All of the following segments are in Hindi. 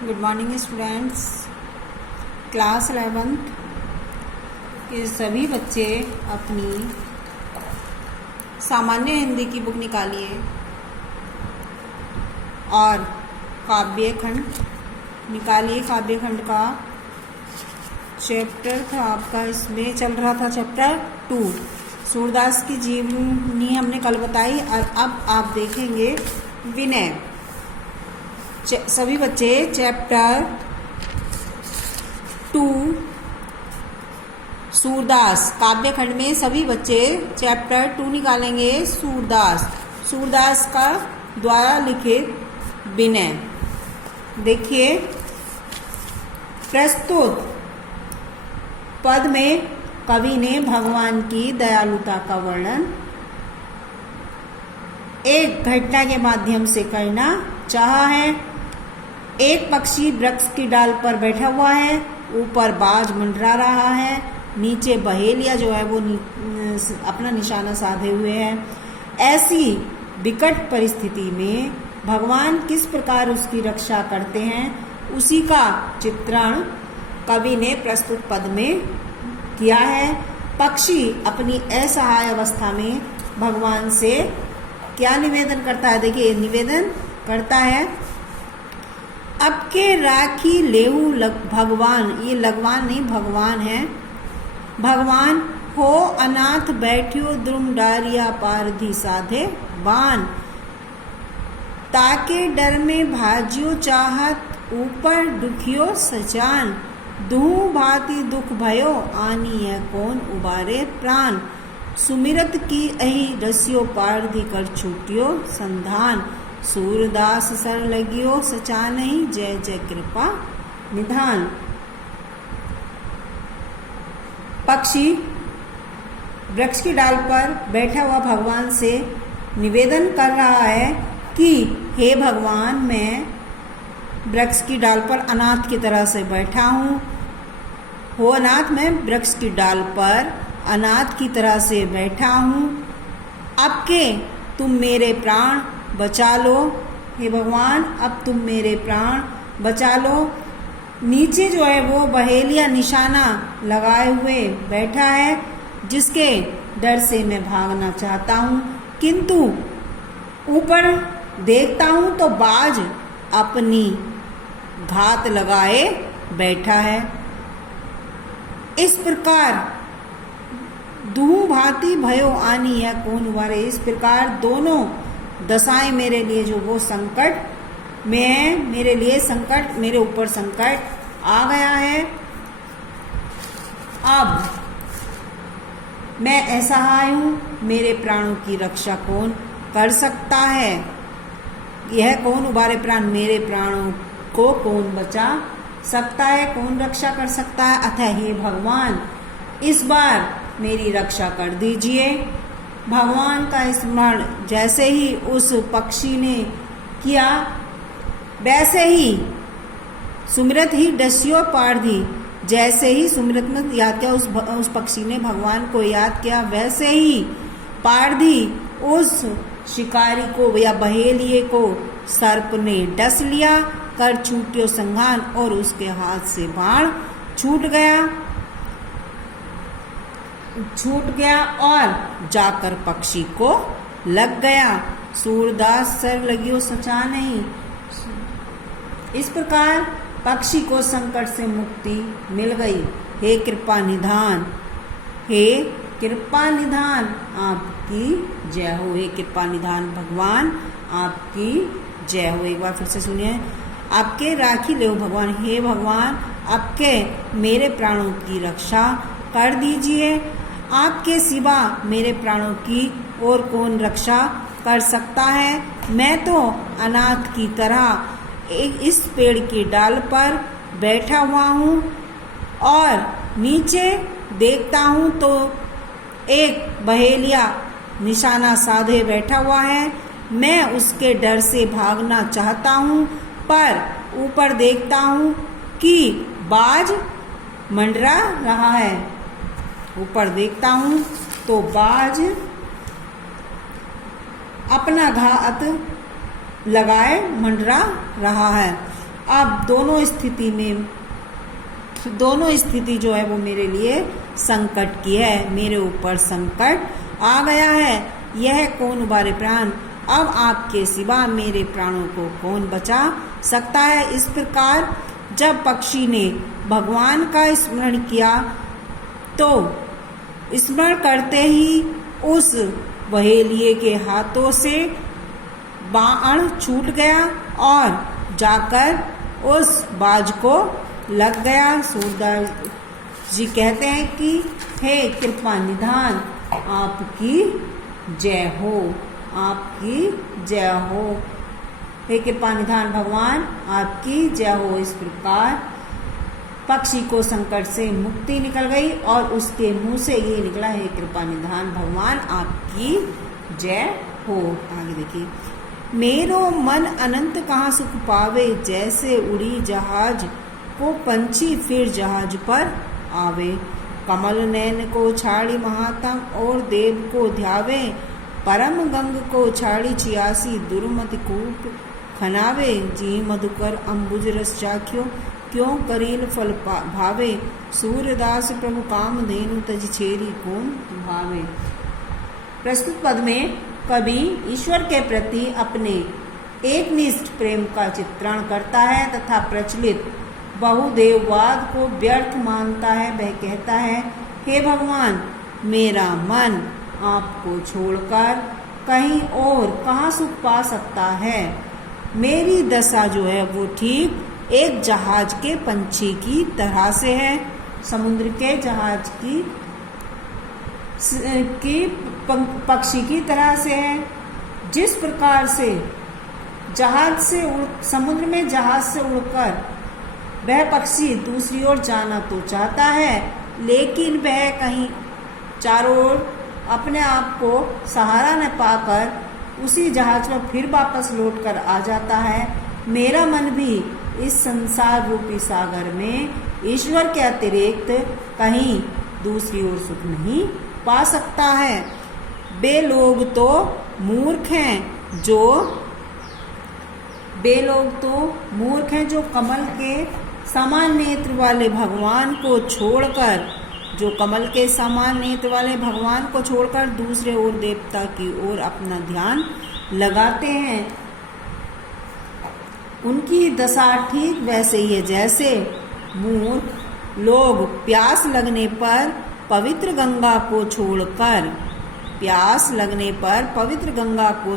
Good morning students. Class 11th के सभी बच्चे अपनी सामान्य हिंदी की बुक निकालिए और काव्य खंड निकालिए। काव्य खंड का चैप्टर था आपका, इसमें चल रहा था चैप्टर 2। सूरदास की जीवनी हमने कल बताई और अब आप देखेंगे विनय। सभी बच्चे चैप्टर 2 सूरदास काव्य खंड में सभी बच्चे चैप्टर 2 निकालेंगे। सूरदास का द्वारा लिखित विनय। देखिए, प्रस्तुत पद में कवि ने भगवान की दयालुता का वर्णन एक घटना के माध्यम से करना चाहा है। एक पक्षी वृक्ष की डाल पर बैठा हुआ है, ऊपर बाज मंडरा रहा है, नीचे बहेलिया जो है वो अपना निशाना साधे हुए है। ऐसी विकट परिस्थिति में भगवान किस प्रकार उसकी रक्षा करते हैं, उसी का चित्रण कवि ने प्रस्तुत पद में किया है। पक्षी अपनी असहाय अवस्था में भगवान से क्या निवेदन करता है? देखिए, निवेदन करता है, अब के राखी लेहू भगवान। ये लगवान नहीं, भगवान है। भगवान हो अनाथ बैठियो द्रुम डारिया पारधी साधे बान। ताके डर में भाजियो चाहत ऊपर दुखियो सजान। दुहु भांति दुख भयो आनी है कौन उबारे प्राण। सुमिरत की अहि रसियो पारधी कर छूटियो संधान। सूरदास सर लगियो सचा नहीं जय जय कृपा निधान। पक्षी वृक्ष की डाल पर बैठा हुआ भगवान से निवेदन कर रहा है कि हे भगवान, मैं वृक्ष की डाल पर अनाथ की तरह से बैठा हूँ। हो अनाथ, मैं वृक्ष की डाल पर अनाथ की तरह से बैठा हूँ। अब के तुम मेरे प्राण बचा लो। हे भगवान, अब तुम मेरे प्राण बचा लो। नीचे जो है वो बहेलिया निशाना लगाए हुए बैठा है, जिसके डर से मैं भागना चाहता हूँ, किंतु ऊपर देखता हूँ तो बाज अपनी घात लगाए बैठा है। इस प्रकार दुहु भांति भयो आनी है कौन उबारे। इस प्रकार दोनों दशाएं मेरे लिए जो वो संकट में है, मेरे लिए संकट, मेरे ऊपर संकट आ गया है। अब मैं असहाय हूँ, मेरे प्राणों की रक्षा कौन कर सकता है? यह कौन उबारे प्राण, मेरे प्राणों को कौन बचा सकता है, कौन रक्षा कर सकता है? अतः हे भगवान, इस बार मेरी रक्षा कर दीजिए। भगवान का स्मरण जैसे ही उस पक्षी ने किया, वैसे ही सुमिरत ही डसियो पारधी। जैसे ही सुमिरत ने याद किया, उस पक्षी ने भगवान को याद किया, वैसे ही पारधी उस शिकारी को या बहेलिए को सर्प ने डस लिया। कर छूटियो संघान, और उसके हाथ से बाण छूट गया और जाकर पक्षी को लग गया। सूरदास सर लगियो सचा नहीं। इस प्रकार पक्षी को संकट से मुक्ति मिल गई। हे कृपा निधान, हे कृपा निधान, आपकी जय हो। हे कृपा निधान भगवान, आपकी जय हो। एक बार फिर से सुनिए, आपके राखी ले भगवान। हे भगवान, आपके मेरे प्राणों की रक्षा कर दीजिए। आपके सिवा मेरे प्राणों की और कौन रक्षा कर सकता है? मैं तो अनाथ की तरह इस पेड़ की डाल पर बैठा हुआ हूँ और नीचे देखता हूँ तो एक बहेलिया निशाना साधे बैठा हुआ है। मैं उसके डर से भागना चाहता हूँ, पर ऊपर देखता हूँ कि बाज मंडरा रहा है। ऊपर देखता हूँ तो बाज अपना घात लगाए मंडरा रहा है। अब दोनों स्थिति जो है वो मेरे लिए संकट की है, मेरे ऊपर संकट आ गया है। यह कौन उबारे प्राण, अब आपके सिवा मेरे प्राणों को कौन बचा सकता है। इस प्रकार जब पक्षी ने भगवान का स्मरण किया तो स्मरण करते ही उस बहेलिए के हाथों से बाण छूट गया और जाकर उस बाज को लग गया। सूरदास जी कहते हैं कि हे कृपा निधान आपकी जय हो, आपकी जय हो। हे कृपा निधान भगवान आपकी जय हो। इस प्रकार पक्षी को संकट से मुक्ति निकल गई और उसके मुंह से ये निकला, हे कृपा निधान भगवान आपकी जय हो। आगे देखिए, मेरो मन अनंत कहाँ सुख पावे, जैसे उड़ी जहाज को पंछी फिर जहाज पर आवे। कमल नैन को छाड़ी महातम और देव को ध्यावे, परम गंग को छाड़ी 86 दुर्मति कूप खनावे। जी मधुकर अम्बुज रस चाख्यो, क्यों करील फल भावे। सूर्यदास प्रभु काम धेनु तज छेरी कौन भावे। प्रस्तुत पद में कवि ईश्वर के प्रति अपने एकनिष्ठ प्रेम का चित्रण करता है तथा प्रचलित बहुदेववाद को व्यर्थ मानता है। वह कहता है, हे भगवान मेरा मन आपको छोड़कर कहीं और कहाँ सुख पा सकता है। मेरी दशा जो है वो ठीक एक जहाज के पंछी की तरह से है, समुद्र के जहाज की पक्षी की तरह से है। जिस प्रकार से समुद्र में जहाज से उड़कर वह पक्षी दूसरी ओर जाना तो चाहता है, लेकिन वह कहीं चारों ओर अपने आप को सहारा न पाकर उसी जहाज पर फिर वापस लौट कर आ जाता है। मेरा मन भी इस संसार रूपी सागर में ईश्वर के अतिरिक्त कहीं दूसरी ओर सुख नहीं पा सकता है। वे लोग तो मूर्ख हैं जो कमल के समान नेत्र वाले भगवान को छोड़कर दूसरे ओर देवता की ओर अपना ध्यान लगाते हैं। उनकी दशा ठीक वैसे ही है जैसे मूर्ख लोग प्यास लगने पर पवित्र गंगा को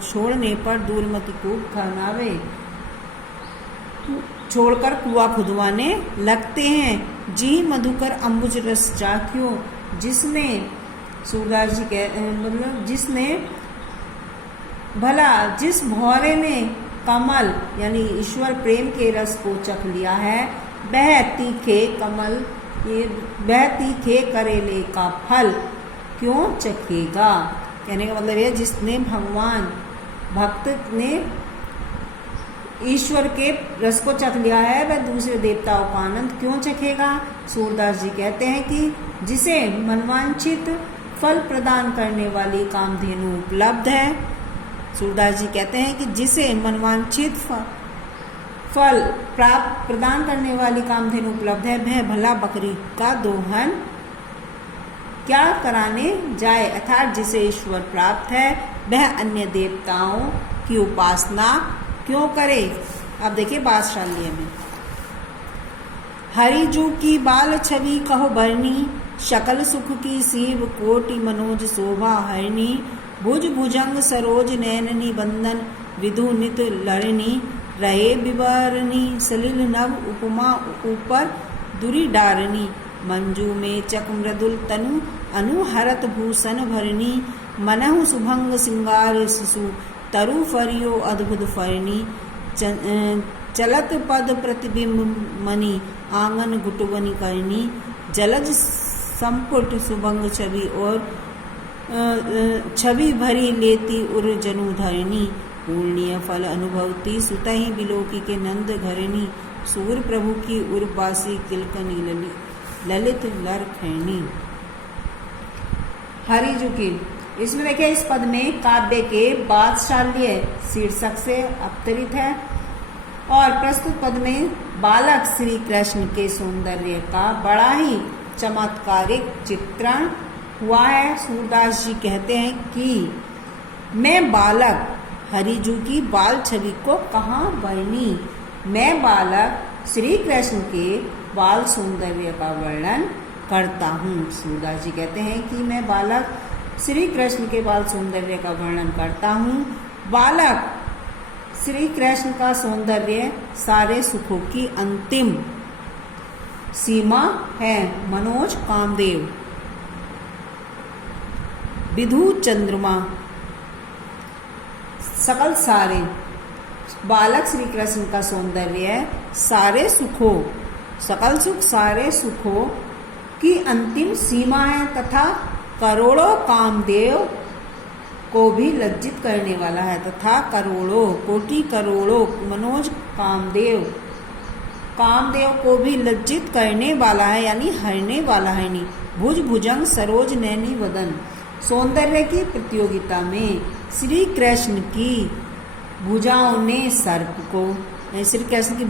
छोड़ने पर दूरमति कूप खनावे छोड़कर कुआं खुदवाने लगते हैं। जी मधुकर अम्बुज रस चाख्यो, जिसने सूरदास जी जिसने भला जिस भौरे ने कमल यानी ईश्वर प्रेम के रस को चख लिया है, वह तीखे करेले का फल क्यों चखेगा। कहने का मतलब है जिसने भक्त ने ईश्वर के रस को चख लिया है, वह दूसरे देवताओं का आनंद क्यों चखेगा। सूरदास जी कहते हैं कि जिसे मनवांछित फल प्रदान करने वाली कामधेनु उपलब्ध है, सूरदास जी कहते हैं कि जिसे मनवांछित फल प्रदान करने वाली कामधेनु उपलब्ध है, वह भला बकरी का दोहन क्या कराने जाए। अर्थात जिसे ईश्वर प्राप्त है वह अन्य देवताओं की उपासना क्यों करे। अब देखिए बादशालिया में, हरिजू की बाल छवि कहो बरनी, शकल सुख की सीव कोटि मनोज शोभा हरणी। भुज भुजंग सरोज नैननी बंदन विधु नित लरणी। रहे विवरणी सलिल नव उपमा ऊपर दुरी डारनी। मंजू में चक मृदुल तनु अनुहरत भूषण भरणी। मनहु सुभंग सिंगार शिशु तरु फरियो अद्भुत फरणी। चलत पद प्रतिबिंब मणि आंगन गुटवनी करनी। जलज संपुट सुभंग छवि और छवि भरी लेती उर जनु धरणी। पूर्णिय फल अनुभवती सुतहि बिलोकी के नंद घरणी। सूर प्रभु की उर्वासी किलकनी ललित लरखैनी। हरिजू की, इसमें देखिए इस पद में काव्य के बादशाल्य शीर्षक से अवतरित है और प्रस्तुत पद में बालक श्री कृष्ण के सौंदर्य का बड़ा ही चमत्कारिक चित्रण हुआ है। सूरदास जी कहते हैं कि मैं बालक हरिजू की बाल छवि को कहाँ वर्णी, मैं बालक श्री कृष्ण के बाल सौंदर्य का वर्णन करता हूँ। सूरदास जी कहते हैं कि मैं बालक श्री कृष्ण के बाल सौंदर्य का वर्णन करता हूँ। बालक श्री कृष्ण का सौंदर्य सारे सुखों की अंतिम सीमा है। मनोज कामदेव। विधु चंद्रमा सकल सारे, बालक श्री कृष्ण का सौंदर्य सारे सुखों, सकल सुख सारे सुखों की अंतिम सीमा है तथा करोड़ों कामदेव को भी लज्जित करने वाला है। तथा करोड़ों कोटि करोड़ों मनोज कामदेव को भी लज्जित करने वाला है, यानी हरने वाला है। नहीं भुज भुजंग सरोज नैनी वदन। सौंदर्य की प्रतियोगिता में श्री कृष्ण की भुजाओं ने सर्प को, श्री कृष्ण की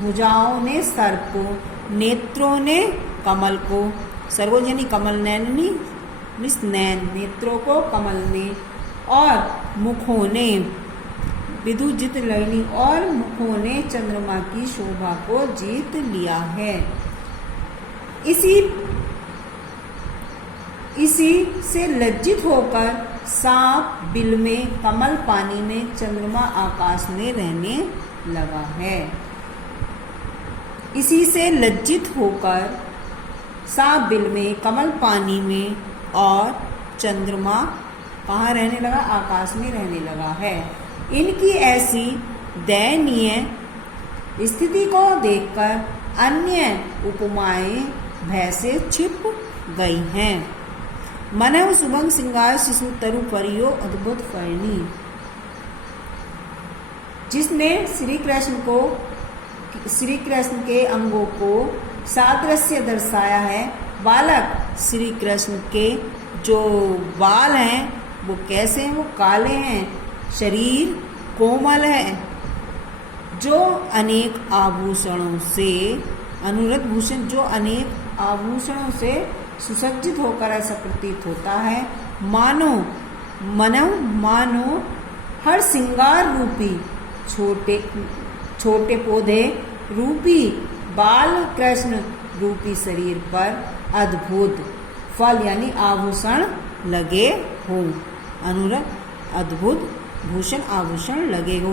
भुजाओं ने सर्प को, नेत्रों ने कमल को, सरोज यानी कमल, नैनी नैन, नेत्रों को कमल ने, और मुखों ने विदु जीत लयनी, और मुखों ने चंद्रमा की शोभा को जीत लिया है। इसी से लज्जित होकर सांप बिल में, कमल पानी में, चंद्रमा आकाश में रहने लगा है। इसी से लज्जित होकर सांप बिल में, कमल पानी में और चंद्रमा कहाँ रहने लगा? आकाश में रहने लगा है। इनकी ऐसी दयनीय स्थिति को देखकर अन्य उपमाएं भय से छिप गई हैं। मनहु सुभंग सिंगार शिशु तरु परियो अद्भुत फरनी। जिसने श्री कृष्ण के अंगों को सादृश्य दर्शाया है। बालक श्री कृष्ण के जो बाल हैं वो कैसे हैं? वो काले हैं, शरीर कोमल है, जो अनेक आभूषणों से अनुरत भूषण, जो अनेक आभूषणों से सुसज्जित होकर ऐसा प्रतीत होता है मानो हर श्रृंगार रूपी छोटे पौधे रूपी बाल कृष्ण रूपी शरीर पर अद्भुत फल यानी आभूषण लगे हो। अनुरक्त अद्भुत भूषण आभूषण लगे हो।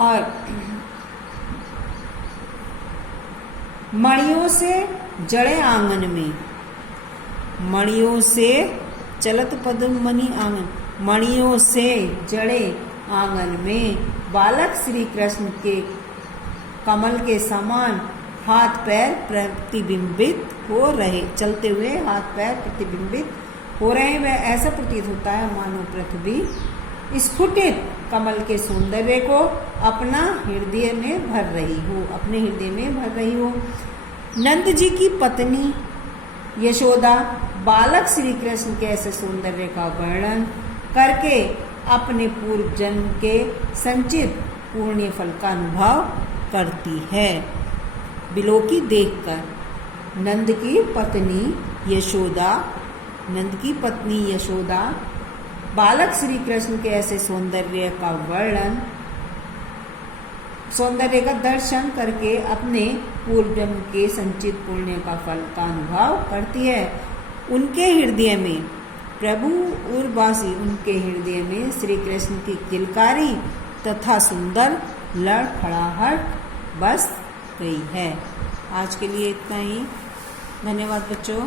और मणियों से जड़े आंगन में, मणियों से चलत पद्म मणि आंगन, मणियों से जड़े आंगन में बालक श्री कृष्ण के कमल के समान हाथ पैर प्रतिबिंबित हो रहे, चलते हुए हाथ पैर प्रतिबिंबित हो रहे हैं। वह ऐसा प्रतीत होता है मानो पृथ्वी स्फुटित कमल के सौंदर्य को अपने हृदय में भर रही हो। नंद जी की पत्नी यशोदा बालक श्री कृष्ण के ऐसे सौंदर्य का वर्णन करके अपने पूर्व जन्म के संचित पुण्य फल का अनुभव करती है। बिलोकी देखकर नंद की पत्नी यशोदा बालक श्री कृष्ण के ऐसे सौंदर्य का दर्शन करके अपने पूर्व जन्म के संचित पुण्य का फल का अनुभव करती है। उनके हृदय में प्रभु उर्वासी, उनके हृदय में श्री कृष्ण की किलकारी तथा सुंदर लड़खड़ाहट बस गई है। आज के लिए इतना ही। धन्यवाद बच्चों।